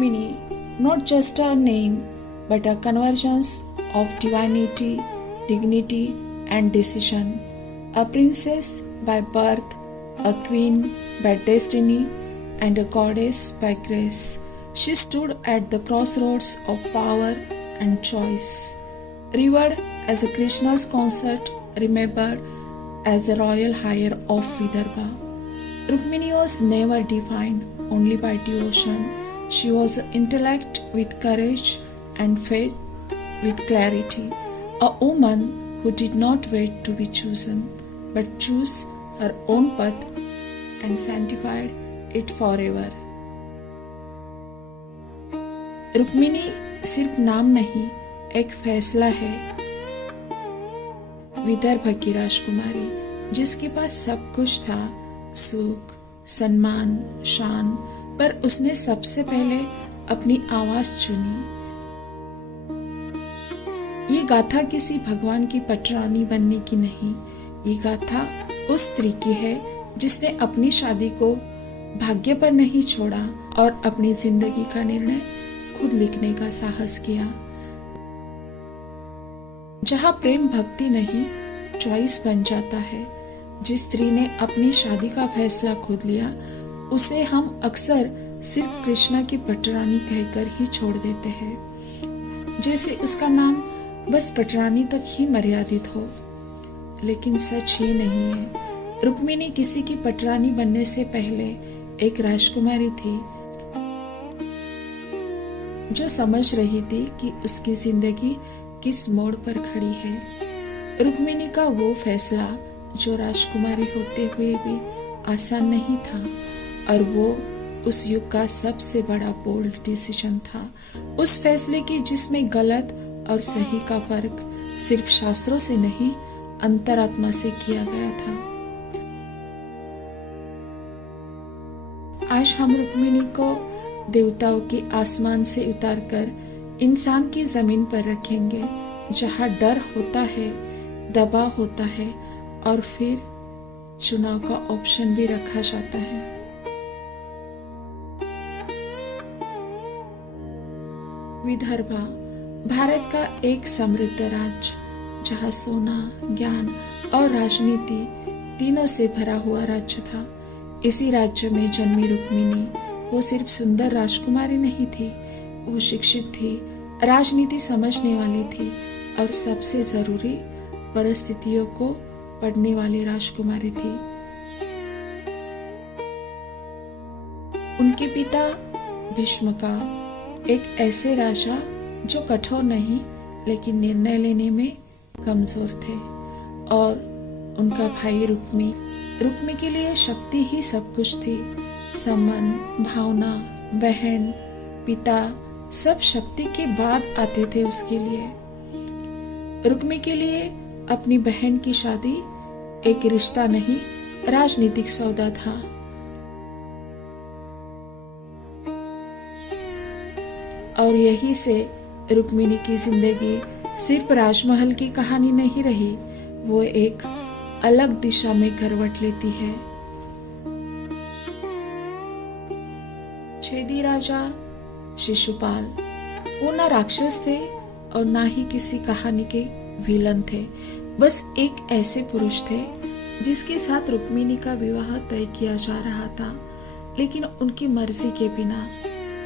Rukmini, not just a name, but a convergence of divinity, dignity, and decision. A princess by birth, a queen by destiny, and a goddess by grace. She stood at the crossroads of power and choice. Revered as a Krishna's consort, remembered as the royal heir of Vidarbha. Rukmini was never defined only by devotion. She was intellect with courage and faith with clarity. A woman who did not wait to be chosen, but chose her own path and sanctified it forever. Rukmini सिर्फ नाम नहीं, एक फैसला है। विदर्भ की राजकुमारी जिसके पास सब कुछ था, सुख, सम्मान, शान, पर उसने सबसे पहले अपनी आवाज चुनी। ये गाथा किसी भगवान की पटरानी बनने की नहीं, ये गाथा उस स्त्री की है जिसने अपनी शादी को भाग्य पर नहीं छोड़ा और अपनी जिंदगी का निर्णय खुद लिखने का साहस किया। जहां प्रेम भक्ति नहीं, चॉइस बन जाता है। जिस स्त्री ने अपनी शादी का फैसला खुद लिया, उसे हम अक्सर सिर्फ कृष्णा की पटरानी कहकर ही छोड़ देते हैं, जैसे उसका नाम बस पटरानी तक ही मर्यादित हो। लेकिन सच ये नहीं है। रुक्मिणी किसी की पटरानी बनने से पहले एक राजकुमारी थी, जो समझ रही थी कि उसकी जिंदगी किस मोड़ पर खड़ी है। रुक्मिणी का वो फैसला जो राजकुमारी होते हुए भी आसान नहीं था, और वो उस युग का सबसे बड़ा बोल्ड डिसीजन था। उस फैसले की जिसमें गलत और सही का फर्क सिर्फ शास्त्रों से नहीं, अंतरात्मा से किया गया था। आज हम रुक्मिणी को देवताओं की आसमान से उतारकर इंसान की जमीन पर रखेंगे, जहां डर होता है, दबाव होता है और फिर चुनाव का ऑप्शन भी रखा जाता है। विदर्भा भारत का एक समृद्ध राज्य, जहां सोना, ज्ञान और राजनीति तीनों से भरा हुआ राज्य था। इसी राज्य में जन्मी रुक्मिणी वो सिर्फ सुंदर राजकुमारी नहीं थी, वो शिक्षित थी, राजनीति समझने वाली थी और सबसे जरूरी परिस्थितियों को पढ़ने वाली राजकुमारी थी। उनके पिता भीष्मका एक ऐसे राजा जो कठोर नहीं लेकिन निर्णय लेने में कमजोर थे, और उनका भाई रुक्मी के लिए शक्ति ही सब कुछ थी। सम्मान, भावना, बहन, पिता सब शक्ति के बाद आते थे उसके लिए। रुक्मी के लिए अपनी बहन की शादी एक रिश्ता नहीं, राजनीतिक सौदा था। और यही से रुक्मिणी की जिंदगी सिर्फ राजमहल की कहानी नहीं रही, वो एक अलग दिशा में करवट लेती है। छेदी राजा शिशुपाल वो ना राक्षस थे और ना ही किसी कहानी के विलन थे, बस एक ऐसे पुरुष थे जिसके साथ रुक्मिणी का विवाह तय किया जा रहा था, लेकिन उनकी मर्जी के बिना।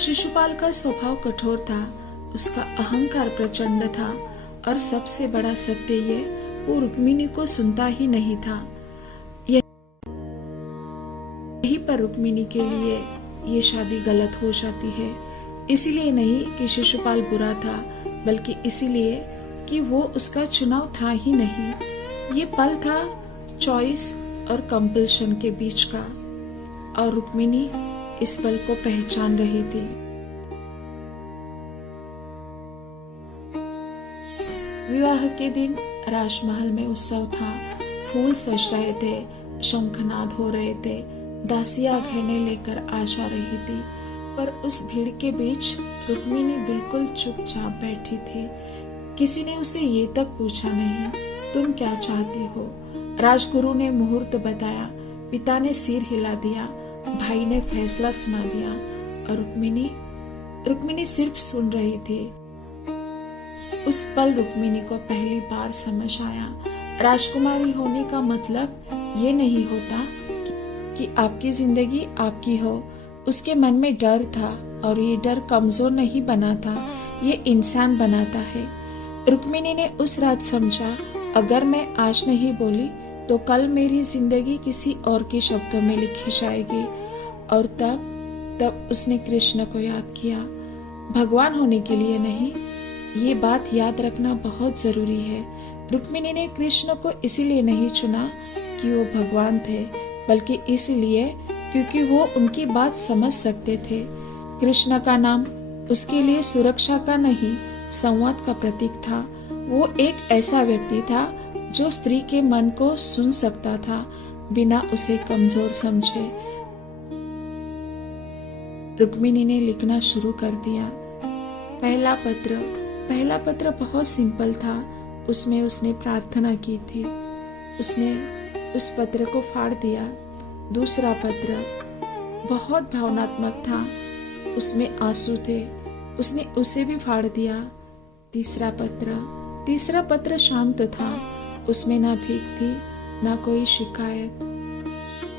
शिशुपाल का स्वभाव कठोर था, उसका अहंकार प्रचंड था, और सबसे बड़ा सत्य ये, वो रुक्मिणी को सुनता ही नहीं था। यही पर रुक्मिणी के लिए ये शादी गलत हो जाती है। इसीलिए नहीं कि शिशुपाल बुरा था, बल्कि इसीलिए कि वो उसका चुनाव था ही नहीं। ये पल था चॉइस और कंपल्शन के बीच का, और रुक्मिणी इस पल को पहचान रही थी। विवाह के दिन राजमहल में उत्सव था, फूल सज रहे थे, शंखनाद हो रहे थे, दासियां गहने लेकर आ जा रही थी, पर उस भीड़ के बीच रुक्मिणी बिल्कुल चुपचाप बैठी थी। किसी ने उसे ये तक पूछा नहीं, तुम क्या चाहती हो? राजगुरु ने मुहूर्त बताया, पिता ने सिर हिला दिया, भाई ने फैसला सुना दिया, और रुक्मिणी सिर्फ सुन रही थी। उस पल रुक्मिणी को पहली बार समझ आया, राजकुमारी होने का मतलब ये नहीं होता कि आपकी जिंदगी आपकी हो। उसके मन में डर था और ये डर कमजोर नहीं बनाता, ये इंसान बनाता है। रुक्मिणी ने उस रात समझा, अगर मैं आज नहीं बोली तो कल मेरी जिंदगी किसी और के शब्दों में लिखी जाएगी। और तब उसने कृष्ण को याद किया, भगवान होने के लिए नहीं। ये बात याद रखना बहुत जरूरी है। रुक्मिणी ने कृष्ण को इसीलिए नहीं चुना कि वो भगवान थे, बल्कि इसलिए क्योंकि वो उनकी बात समझ सकते थे। कृष्ण का नाम उसके लिए सुरक्षा का नहीं, संवाद का प्रतीक था। वो एक ऐसा व्यक्ति था जो स्त्री के मन को सुन सकता था बिना उसे कमजोर समझे। रुक्मिणी ने लिखना शुरू कर दिया। पहला पत्र बहुत सिंपल था। उसमें उसने प्रार्थना की थी। उसने उस पत्र को फाड़ दिया। दूसरा पत्र बहुत भावनात्मक था, उसमें आंसू थे, उसने उसे भी फाड़ दिया। तीसरा पत्र शांत था, उसमें ना भीख थी ना कोई शिकायत।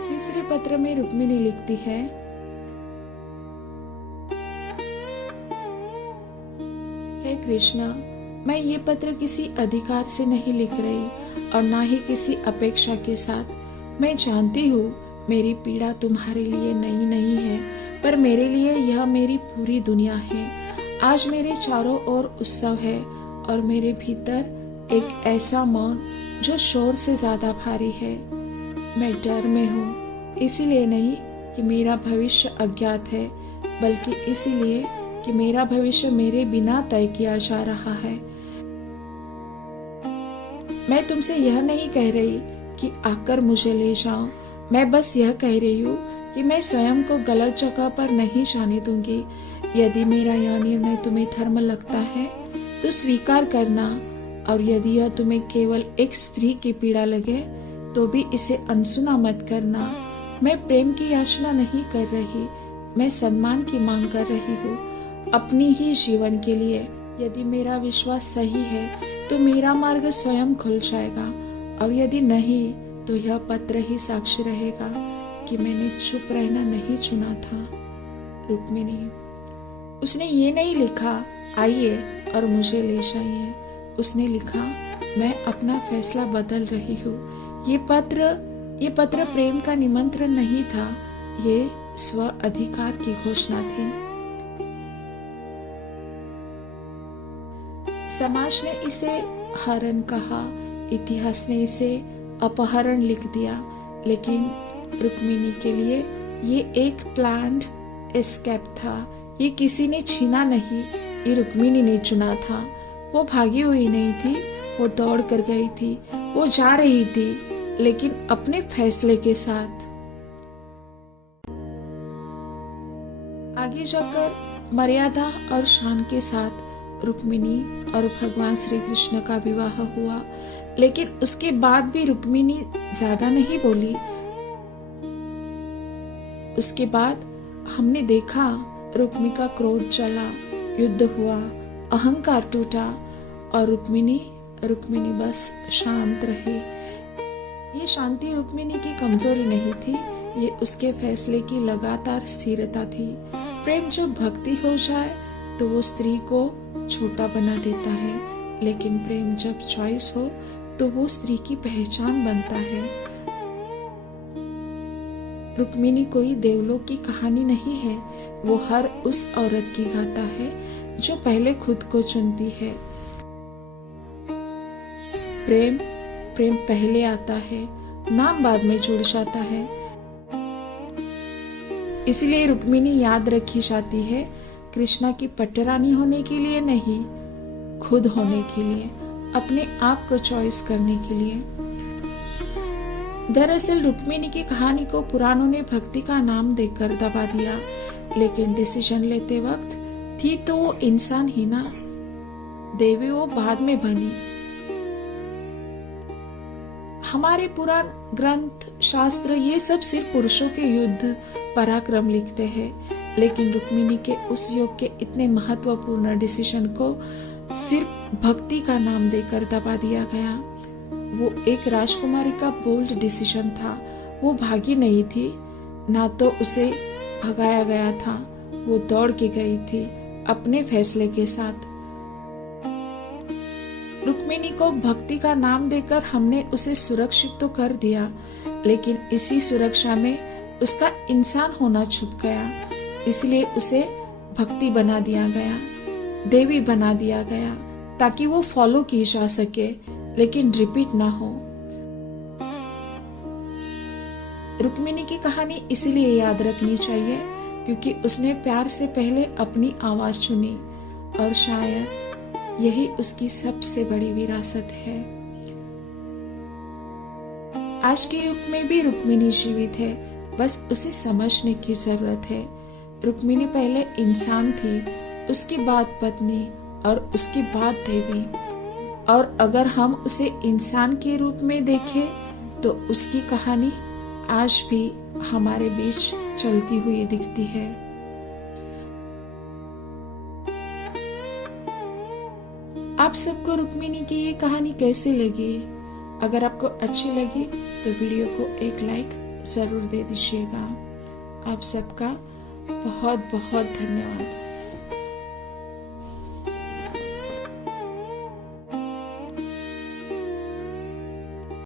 तीसरे पत्र में रुक्मिणी लिखती है, हे कृष्ण, मैं ये पत्र किसी अधिकार से नहीं लिख रही और ना ही किसी अपेक्षा के साथ। मैं जानती हूँ मेरी पीड़ा तुम्हारे लिए नई नहीं है, पर मेरे लिए यह मेरी पूरी दुनिया है। आज मेरे चारों ओर उत्सव है और मेरे भीतर एक ऐसा मौन जो शोर से ज्यादा भारी है। मैं डर में हूँ, इसीलिए नहीं कि मेरा भविष्य अज्ञात है, बल्कि इसीलिए कि मेरा भविष्य मेरे बिना तय किया जा रहा है। मैं तुमसे यह नहीं कह रही कि आकर मुझे ले जाओ, मैं बस यह कह रही हूँ कि मैं स्वयं को गलत जगह पर नहीं जाने दूंगी। यदि मेरा यह निर्णय तुम्हें धर्म लगता है तो स्वीकार करना, और यदि यह तुम्हें केवल एक स्त्री की पीड़ा लगे तो भी इसे अनसुना मत करना। मैं प्रेम की याचना नहीं कर रही, मैं सम्मान की मांग कर रही हूँ, अपनी ही जीवन के लिए। यदि मेरा विश्वास सही है तो मेरा मार्ग स्वयं खुल जाएगा, और यदि नहीं तो यह पत्र ही साक्षी रहेगा कि मैंने चुप रहना नहीं चुना था। रुक्मिणी, उसने ये नहीं लिखा आइए और मुझे ले जाइए। उसने लिखा, मैं अपना फैसला बदल रही हूँ। ये पत्र प्रेम का निमंत्रण नहीं था, ये स्व अधिकार की घोषणा थी। समाज ने इसे हरण कहा, इतिहास ने इसे अपहरण लिख दिया, लेकिन रुक्मिणी के लिए ये एक प्लान्ड एस्केप था। ये किसी ने छीना नहीं, ये रुक्मिणी ने चुना था। वो भागी हुई नहीं थी, वो दौड़ कर गई थी, वो जा रही थी, लेकिन अपने फैसले के साथ। आगे जाकर मर्यादा और शान के साथ रुक्मिणी और भगवान श्री कृष्ण का विवाह हुआ, लेकिन उसके बाद भी रुक्मिणी ज्यादा नहीं बोली। उसके बाद हमने देखा रुक्मी का क्रोध चला, युद्ध हुआ, अहंकार टूटा और रुक्मिणी बस शांत रही। ये शांति रुक्मिणी की कमजोरी नहीं थी, ये उसके फैसले की लगातार स्थिरता थी। प्रेम जो भक्ति हो जाए तो वो स्त्री को छोटा बना देता है, लेकिन प्रेम जब चॉइस हो तो वो स्त्री की पहचान बनता है। रुक्मिणी कोई देवलोक की कहानी नहीं है, वो हर उस औरत की गाथा है जो पहले खुद को चुनती है। प्रेम पहले आता है, नाम बाद में जुड़ जाता है। इसलिए रुक्मिणी याद रखी जाती है कृष्णा की पट्टरानी होने के लिए नहीं, खुद होने के लिए, अपने आप को चॉइस करने के लिए। दरअसल रुक्मिणी की कहानी को पुराणों ने भक्ति का नाम देकर दबा दिया, लेकिन डिसीजन लेते वक्त थी तो वो इंसान ही ना, देवी वो बाद में बनी। हमारे पुराण ग्रंथ शास्त्र ये सब सिर्फ पुरुषों के युद्ध पराक्रम लिखते हैं, लेकिन रुक्मिणी के उस योग के इतने महत्वपूर्ण डिसीजन को सिर्फ भक्ति का नाम देकर दबा दिया गया। वो एक राजकुमारी का बोल्ड डिसीजन था। वो भागी नहीं थी, ना तो उसे भगाया गया था। वो दौड़ के गई थी अपने फैसले के साथ। रुक्मिणी को भक्ति का नाम देकर हमने उसे सुरक्षित तो कर दिया, लेकिन इसी सुरक्षा में उसका इंसान होना छुप गया। इसलिए उसे भक्ति बना दिया गया, देवी बना दिया गया, ताकि वो फॉलो की जा सके लेकिन रिपीट ना हो। रुक्मिणी की कहानी इसीलिए याद रखनी चाहिए क्योंकि उसने प्यार से पहले अपनी आवाज चुनी, और शायद यही उसकी सबसे बड़ी विरासत है। आज के युग में भी रुक्मिणी जीवित है, बस उसे समझने की जरूरत है। रुक्मिणी पहले इंसान थी, उसके बाद पत्नी और उसके बाद देवी। और अगर हम उसे इंसान के रूप में देखें तो उसकी कहानी आज भी हमारे बीच चलती हुई दिखती है। आप सबको रुक्मिणी की ये कहानी कैसी लगी? अगर आपको अच्छी लगी तो वीडियो को एक लाइक जरूर दे दीजिएगा। आप सबका बहुत बहुत धन्यवाद।